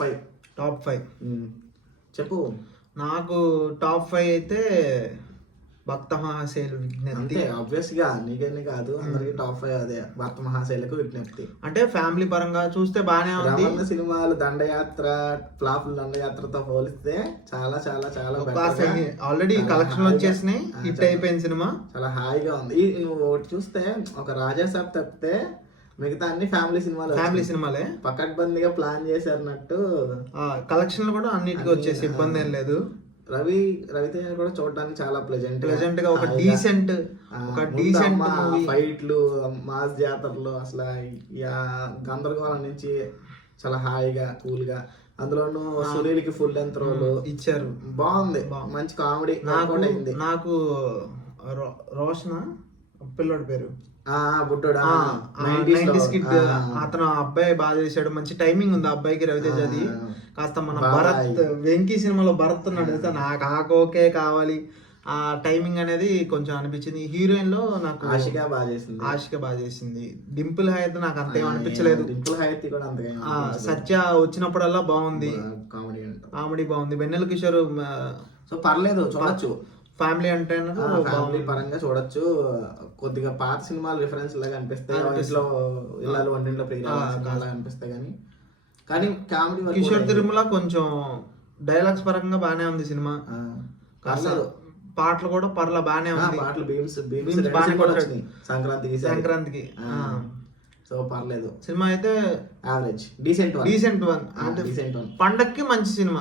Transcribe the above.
5. Top 5 చెప్పు. నాకు top 5 అయితే భక్త మహాశైలు విజ్ఞప్తి. అంతే ఆబ్వియస్ గా నీకని కాదు, అందరికి టాప్ 5 అదే, భక్త మహాశైలకు విజ్ఞప్తి. అంటే ఫ్యామిలీ పరంగా చూస్తే బానే ఉంది. రమణ సినిమాలు దండయాత్ర ఫ్లాప్ దండయాత్రతో పోలిస్తే చాలా చాలా చాలా ఆల్రెడీ కలెక్షన్ వచ్చేసినాయి, హిట్ అయిపోయింది సినిమా, చాలా హాయిగా ఉంది. నువ్వు ఒకటి చూస్తే ఒక రాజాసాబ్ తప్పితే మిగతా అన్ని ఫ్యామిలీ సినిమాలే పకడ్బందీగా ప్లాన్ చేశారన్నట్టు. కలెక్షన్లు కూడా అన్నిటికీ వచ్చేసి ఇబ్బంది ఏం లేదు. రవితేజ కూడా చూడడానికి చాలా ప్లెజెంట్ గా ఒక డీసెంట్ ఫైట్లు, మాస్ జాతరలు, అసలు గందరగోళం నుంచి చాలా హాయిగా కూల్ గా, అందులోనూ సునీల్కి ఫుల్ లెంత్ రోల్ ఇచ్చారు. బాగుంది, మంచి కామెడీ. నాకు రోషన్ పిల్లోడి పేరు బుడ్డోడా, అతను అబ్బాయి బాగా చేశాడు, మంచి టైమింగ్ ఉంది ఆ అబ్బాయికి రవితేజది. కాస్త మన భరత్ వెంకీ సినిమాలో భరత్ ఉన్నాడు, నాకు ఓకే కావాలి ఆ టైమింగ్ అనేది కొంచెం అనిపించింది. హీరోయిన్ లో నాకు ఆషిక బాగా చేసింది. డింపుల్ హయత్ నాకు అంతేం అనిపించలేదు. సత్య వచ్చినప్పుడల్లా బాగుంది, కామెడీ బాగుంది. వెన్నెల కిషోర్ సో పర్లేదు, చూడొచ్చు. ఫ్యామిలీ అంటే ఫ్యామిలీ పరంగా చూడొచ్చు. కొద్దిగా పాత సినిమాలు రిఫరెన్స్ లాగా అనిపిస్తాయి, ఇంట్లో ఇళ్ళలో వంటింట్లో ప్రియులు అనిపిస్తాయి. కానీ కామెడీ కిషోర్ తిరుమల కొంచెం డైలాగ్స్ పరంగా బానే ఉంది సినిమా. పాటలు కూడా పర్లా బానే ఉంది. పాటలు బీమ్స్ సంక్రాంతికి సో పర్లేదు. సినిమా అయితే యావరేజ్, డీసెంట్ వన్. పండక్కి మంచి సినిమా.